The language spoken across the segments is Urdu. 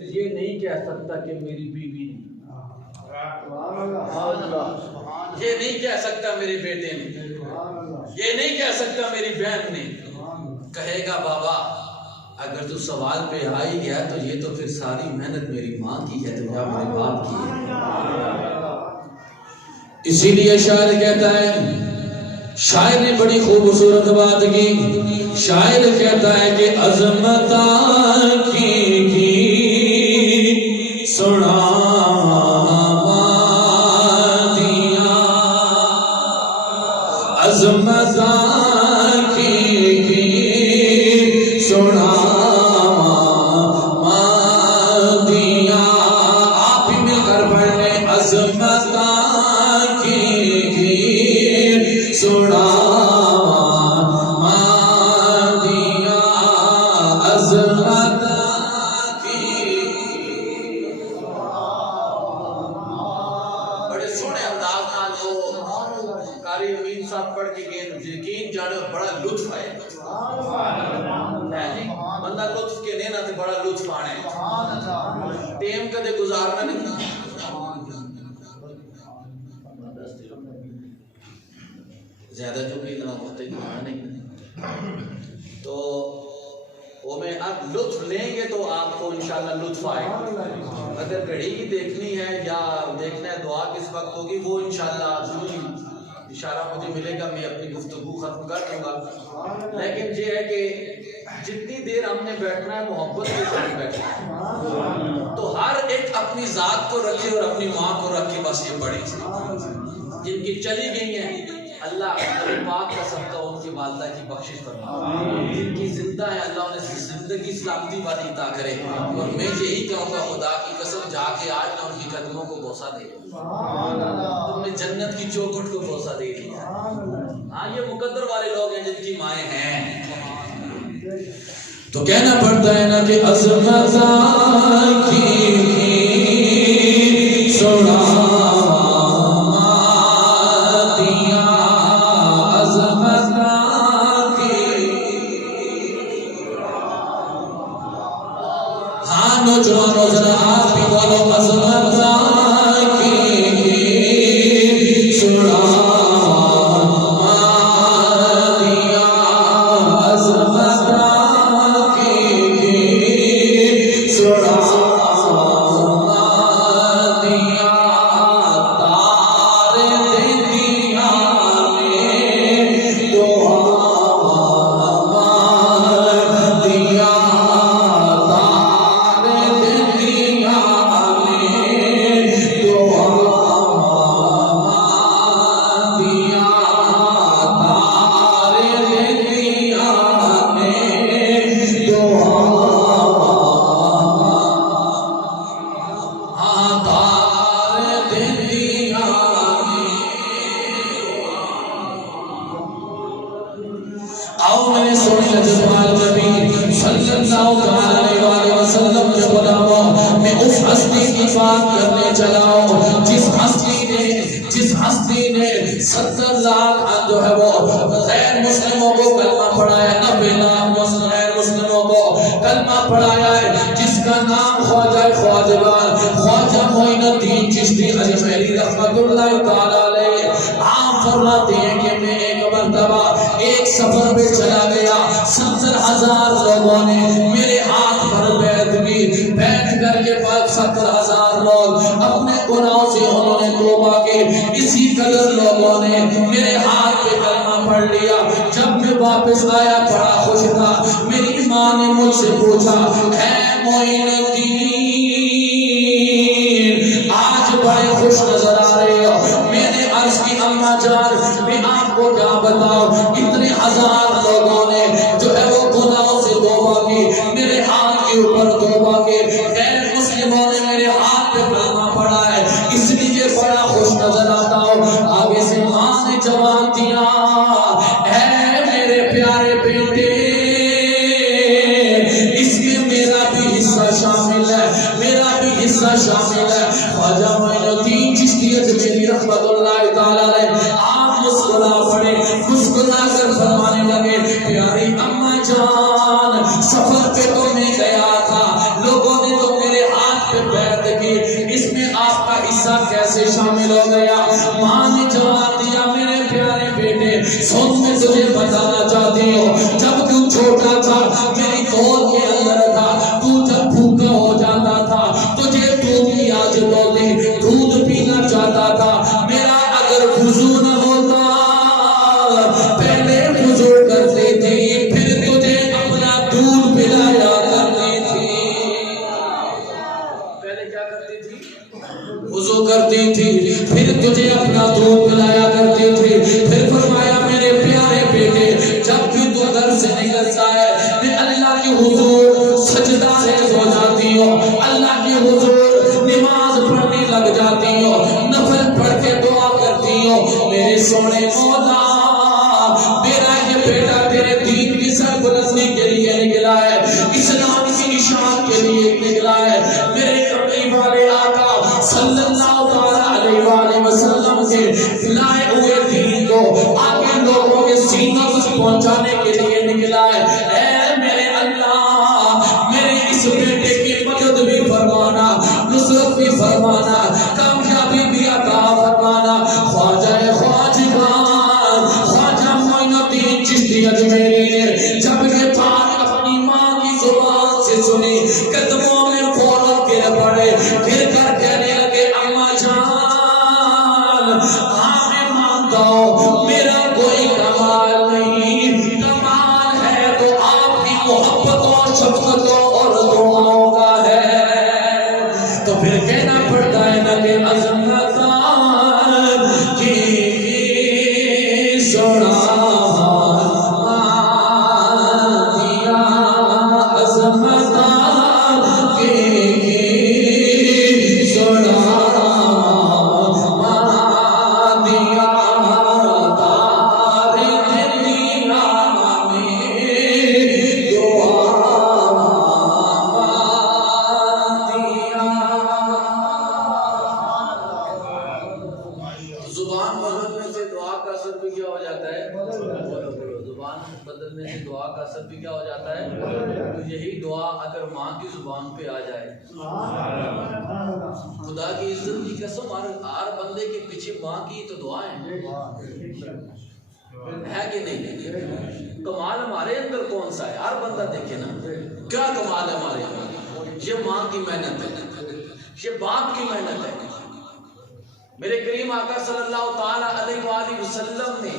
یہ نہیں کہہ سکتا کہ میری بیوی نے، یہ نہیں کہہ سکتا میرے بیٹے نے، یہ نہیں کہہ سکتا میری بہن نے. کہے گا بابا اگر تو سوال پہ آ ہی گیا تو یہ تو پھر ساری محنت میری ماں کی ہے تو یا میرے باپ کی ہے. اسی لیے شاعر کہتا ہے، شاعر نے بڑی خوبصورت بات کی. شاعر کہتا ہے کہ عظمت کی سنا دیا، عظمت کی سنا دیا. آپ بھی مل کر پڑھ لیں، عظمت کی سنا دیا، عظمت کی. بڑے سونے انداز نال وہ قاری امین صاحب پڑھ کے گئے، یقین جانے بڑا لطف آئے جی. بندہ لطف کے لینا تے بڑا لطف آنے ٹیم کدے گزارنا نہیں. زیادہ جو بھی نہ ہوتے گزارنا نہیں تو وہ میں اب لطف لیں گے تو آپ کو انشاءاللہ لطف آئے گا. اگر گھڑی کی دیکھنی ہے یا دیکھنا ہے دعا کس وقت ہوگی وہ انشاءاللہ ضروری اشارہ مجھے ملے گا، میں اپنی گفتگو ختم کر دوں گا. لیکن یہ ہے کہ جتنی دیر ہم نے بیٹھنا ہے محبت کے ساتھ بیٹھنا ہے تو ہر ایک اپنی ذات کو رکھے اور اپنی ماں کو رکھ کے بس یہ پڑھے. جن کی چلی گئی ہیں اللہ پاک کا صدقہ ان کی والدہ کی بخشش فرمائے، جن کی زندہ ہے اللہ انہیں زندگی سلامتی والی عطا کرے. اور میں یہی کہوں گا خدا کی قسم جا کے آج نہ ان کی قدموں کو بوسہ دے، تم نے جنت کی چوکھٹ کو بوسہ دے دیا. ہاں یہ مقدر والے لوگ ہیں جن کی مائیں ہیں. تو کہنا پڑتا ہے نا کہ عظمت کی سنا دیا، عظمت کی. ہاں نوجوانوں ذرا آپ بھی بولو عظمت کی سنا دیا، عظمت جس ہستی نے 70 لاکھ جو ہے وہ غیر مسلموں کو کلمہ پڑھایا، 90 لاکھ غیر مسلموں کو کلمہ پڑھایا ہے، جس کا نام خواجہ معین الدین چشتی اجمیری رحمت اللہ تعالیٰ علیہ. آپ فرماتے ہیں کہ میں ایک مرتبہ ایک سفر پہ چلا گیا، 70,000 لوگوں نے میرے ہاتھ پر بیعت کی. بیٹھ کر کے بعد 70,000 لوگ اپنے گناہوں سے انہوں نے توبہ کی. اسی قدر لوگوں نے میرے ہاتھ پہ کلمہ پڑھ لیا. جب میں واپس آیا بڑا خوش تھا. میری ماں نے مجھ سے پوچھا، اے معین الدین آج بڑے خوش نظر آ رہے ہو. میں نے عرض کی اماں جان میں آپ کو کیا بتاؤں، اتنے 1000 لوگوں نے جو ہے وہ گناہوں سے توبہ کی، میرے ہاتھ کے اوپر توبہ کی. غیر مسلموں نے میرے ہاتھ پہ کلمہ پڑھا ہے، اس لیے بڑا خوش نظر آتا ہوں. آگے سے ماں نے جواب دیا، اے میرے پیارے بیٹے اس میں میرا بھی حصہ شامل ہے، میرا بھی حصہ شامل ہے. خواجہ معین الدین چشتی اجمیری رحمت اللہ تعالیٰ علیہ آپ مسکرا پڑے، مسکرا کر فرمانے لگے، پیاری اماں جان سفر پہ تو میں گیا تھا، لوگوں نے تو میرے شامل ہو گیا. ماں نے جواب دیا میرے پیارے بیٹے سن میں تجھے بتانا چاہتی ہوں جب تو چھوٹا تھا میری گود کے اندر تھا تو جب بھوکا ہو جاتا تھا تجھے دودھ کی عادت ہوتی دودھ پینا چاہتا تھا میرا اگر وضو نہ ہوتا پہلے وضو کرتی تھی پھر تجھے اپنا دودھ پلایا کرتی تھی. پہلے کیا کرتی تھی؟ وضو کرتی تھی پھر تجھے اپنا دودھ پلایا کرتی تھی. پھر فرمایا میرے پیارے بیٹے جب بھی تو گھر سے نکلتا ہے میں اللہ کی حضور سجدہ ریز ہو جاتی ہوں اللہ کی حضور نماز پڑھنے لگ جاتی ہوں نفل پڑھ کے دعا کرتی ہوں. میرے سونے مولا میرا یہ بیٹا تیرے دین کی سربلندی کے لیے نکلا ہے اسلام کی نشان کے لیے نکلا ہے. میرے کملی والے آقا صلی اللہ علیہ وآلہ وسلم کے لائے ہوئے دین کو آگے لوگوں کے سینوں تک پہنچانے کے لیے نکلا ہے. اے میرے اللہ میرے اس بیٹے کی مدد بھی فرمانا نصرت بھی فرمانا کامیابی بھی عطا فرمانا. خواجہ خواجگان خواجہ معین الدین چشتی اجمیری نے جب یہ بات اپنی ماں کی زبان سے سنی قدموں میں فوراً گر پڑے گر کر کہنے لگے اماں جان ہاں میں مانتا ہوں میرا کوئی کمال نہیں کمال ہے تو آپ کی محبتوں شفقتوں اور دعاؤں کا ہے. تو پھر کہنا پڑتا ہے نا کہ عظمت کی سنا دیا عظمت کی سنا دیا تاریخ دنیا میں دعا دیا. زبان بدلنے سے دعا کا اثر بھی کیا ہو جاتا ہے؟ زبان بدلنے سے دعا کا اثر بھی کیا ہو جاتا ہے؟ تو یہی دعا اگر ماں کی زبان پہ آ جائے خدا کی عزت کی قسم ہر بندے کے پیچھے ماں کی تو دعائیں ہے کہ نہیں؟ کمال ہمارے اندر کون سا ہے؟ ہر بندہ دیکھے نا کیا کمال ہے ہمارے اندر. یہ ماں کی محنت ہے یہ باپ کی محنت ہے. میرے کریم آقا صلی اللہ تعالی علیہ وآلہ وسلم نے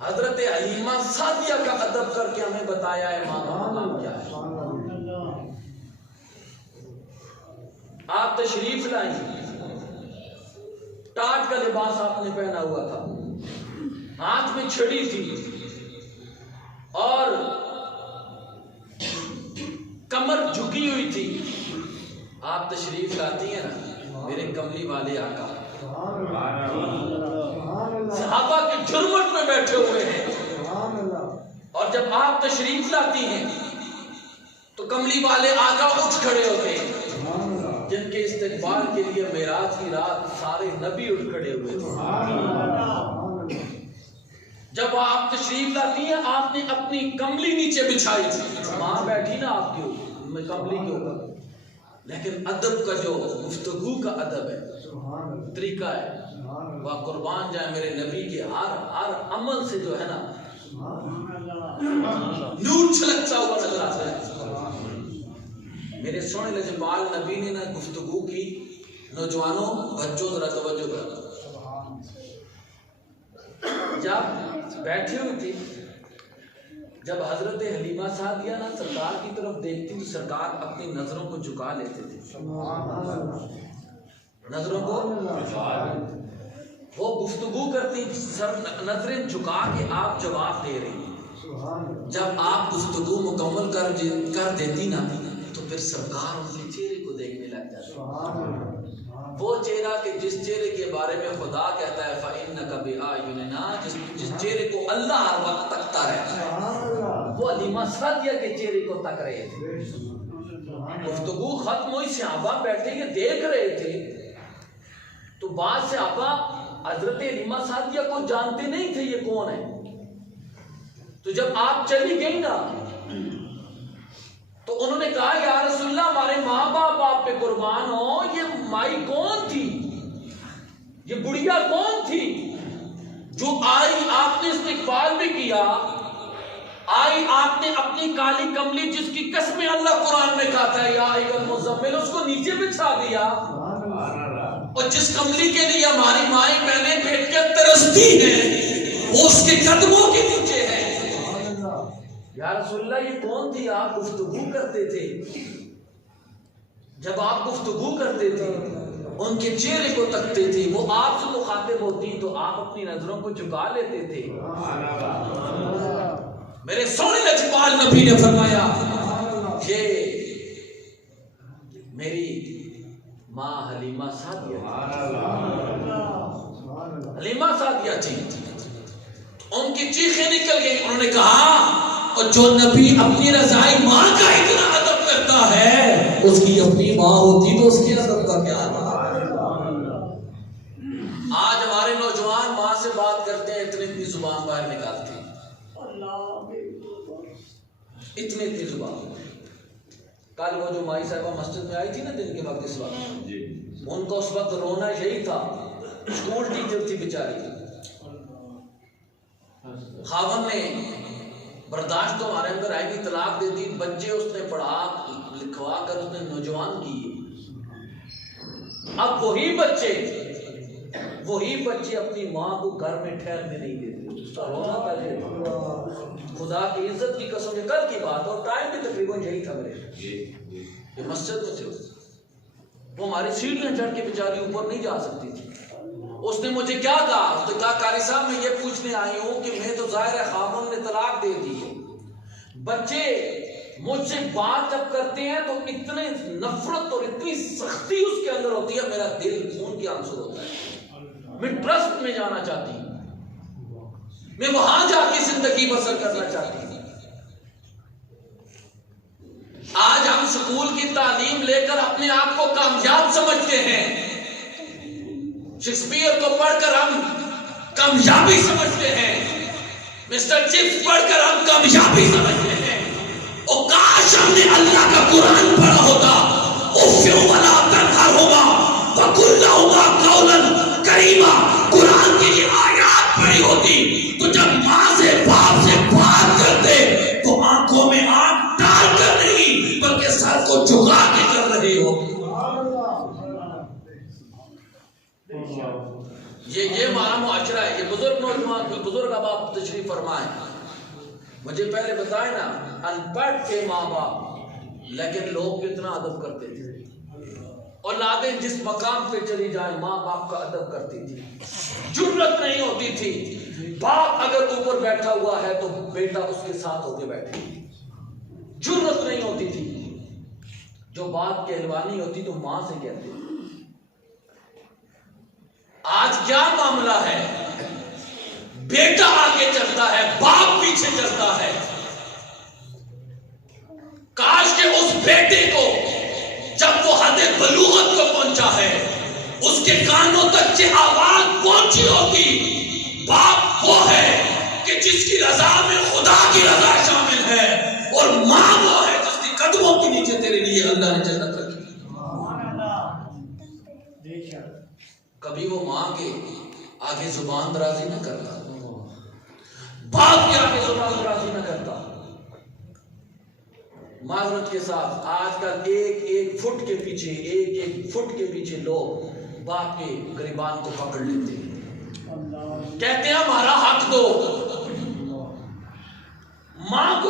حضرت حلیمہ سعدیہ کا ادب کر کے ہمیں بتایا ہے ماں کا مقام کیا ہے. آپ تشریف لائیں ٹاٹ کا لباس آپ نے پہنا ہوا تھا ہاتھ میں چھڑی تھی اور کمر جھکی ہوئی تھی. آپ تشریف لاتی ہیں نا میرے کملی والے آقا صحابہ کے جھرمٹ میں بیٹھے ہوئے ہیں اور جب آپ تشریف لاتی ہیں تو کملی والے آقا اٹھ کھڑے ہوتے ہیں جن کے استقبال کے لیے معراج کی رات سارے نبی اٹھ کھڑے ہوئے تھے. جب آپ تشریف لاتی ہیں آپ نے اپنی کملی نیچے بچھائی تھی ماں بیٹھی نا آپ کے اوپر میں کملی کے اوپر لیکن ادب کا جو گفتگو کا ادب ہے طریقہ ہے وہ قربان جائے میرے نبی کے ہر عمل سے جو ہے نا نور چھلکتا ہوا نظر آتا ہے. میرے سونے لجپال نبی نے نا گفتگو کی. نوجوانوں بچوں ذرا توجہ کرنا جب بیٹھے ہوئی تھی جب حضرت حلیمہ سعدیہ نا سرکار کی طرف دیکھتی تو سرکار اپنی نظروں کو جھکا لیتے تھے نظروں کو وہ گفتگو کرتی سر نظریں جھکا کے آپ جواب دے رہی ہیں. جب آپ گفتگو مکمل کر دیتی نا تو پھر سرکار ان کے چہرے کو دیکھنے لگ جاتے. وہ چہرہ کہ جس چہرے کے بارے میں خدا کہتا ہے فَإِنَّكَ بِأَعْيُنِنَا جس چہرے کو اللہ ہر وقت تکتا ہے وہ حلیمہ سعدیہ کے چہرے کو تک رہے تھے. گفتگو ختم ہوئی صحابہ بیٹھے کے دیکھ رہے تھے تو بعض صحابہ حضرت حلیمہ سعدیہ کو جانتے نہیں تھے یہ کون ہے. تو جب آپ چلی گئی نا تو انہوں نے کہا یا رسول اللہ ہمارے ماں باپ آپ پہ قربان ہو یہ مائی کون تھی. یہ بڑھیا کون تھی جو آئی آپ نے استقبال بھی کیا، آئی آپ نے اپنی کالی کملی جس کی قسمیں اللہ قرآن میں کہتا ہے یا ایھا المزمل، اس کو نیچے بچھا دیا، اور جس کملی کے لیے ہماری مائیں بہنیں بیٹھ کے ترستی ہیں وہ اس کے قدموں کے نیچے ہے۔ یا رسول اللہ یہ کون تھی؟ آپ گفتگو کرتے تھے، جب آپ گفتگو کرتے تھے ان کے چہرے کو تکتے تھے، وہ آپ سے مخاطب ہوتی تو آپ اپنی نظروں کو جھکا لیتے تھے۔ میرے سونے لجپال نبی نے فرمایا یہ میری ماں حلیمہ سعدیہ، حلیمہ سعدیہ تھی، ان کی چیخیں نکل گئی، انہوں نے کہا اور جو نبی اپنی رضائی ماں کا اتنا ادب کرتا ہے اس کی اپنی ماں ہوتی تو اس کی ادب کا کیا تھا۔ آج ہمارے نوجوان ماں سے بات کرتے ہیں اتنی اتنی زبان باہر نکالتے ہیں، اتنی اتنی زبان۔ کل وہ جو مائی صاحبہ مسجد میں آئی تھی نا دن کے وقت، اس وقت ان کو اس وقت رونا یہی تھا، اسکول ٹیچر تھی بیچاری، خاوند نے برداشت تو ہمارے اندر آئے گی، طلاق دے دی، بچے اس نے پڑھا لکھوا کر اس نے نوجوان کیے۔ اب وہی بچے اپنی ماں کو گھر میں ٹھہرنے نہیں دیتے، اس کا رونا پہلے خدا کی عزت کی قسم، یہ کل کی بات اور ٹائم بھی تقریباً یہی تھا میرے، یہ مسجد میں تھے، وہ ہماری سیڑھیاں چڑھ کے بیچاری اوپر نہیں جا سکتی تھی۔ اس نے مجھے کیا کہا؟ اس نے کہا قاری صاحب میں یہ پوچھنے آئی ہوں کہ میں تو ظاہر ہے خاوند نے طلاق دے دی ہے، بچے مجھ سے بات جب کرتے ہیں تو اتنے نفرت اور اتنی سختی اس کے اندر ہوتی ہے، میرا دل خون کے آنسو ہوتا ہے، میں ٹرسٹ میں جانا چاہتی ہوں، میں وہاں جا کے زندگی بسر کرنا چاہتی ہوں۔ آج ہم سکول کی تعلیم لے کر اپنے آپ کو کامیاب سمجھتے ہیں، شیکسپیئر کو پڑھ کر ہم کامیابی سمجھتے ہیں، مسٹر چپس پڑھ کر ہم کامیابی سمجھتے ہیں، اور کاش ہم نے اللہ کا قرآن پڑھا ہوتا، اوفیو ولا تنہرہما وقل لہما قولا کریما، قرآن کی یہ آیات پڑھی ہوتی تو جب ماں سے باپ سے بات کرتے تو آنکھوں میں آنکھ ڈال کر نہیں بلکہ سر کو جھکا کے کر رہے ہو۔ یہ ہمارا معاشرہ ہے، یہ بزرگ نوجوان بزرگ اب آپ تشریف فرمائیں، مجھے پہلے بتائیں نا ان پڑھ کے ماں باپ، لیکن لوگ کتنا ادب کرتے تھے، اولادیں جس مقام پہ چلی جائیں ماں باپ کا ادب کرتی تھی، جرت نہیں ہوتی تھی، باپ اگر اوپر بیٹھا ہوا ہے تو بیٹا اس کے ساتھ ہو کے بیٹھے، جرت نہیں ہوتی تھی، جو بات کہلوانی ہوتی تو ماں سے کہتے۔ آج کیا معاملہ ہے؟ بیٹا آگے چلتا ہے، باپ پیچھے چلتا ہے۔ کاش کہ اس بیٹے کو جب وہ حد بلوغت کو پہنچا ہے اس کے کانوں تک یہ آواز پہنچی ہوتی، باپ وہ ہے کہ جس کی رضا میں خدا کی رضا شامل ہے، اور ماں وہ ہے جس کی قدموں کے نیچے تیرے لیے اللہ نے جنت رکھی۔ کبھی وہ ماں کے آگے زبان درازی نہ کرتا، باپ کے آگے زبان درازی نہ کرتا۔ معذرت کے ساتھ آج کل ایک فٹ کے پیچھے لوگ باپ کے گریبان کو پکڑ لیتے ہیں، کہتے ہیں ہمارا حق دو،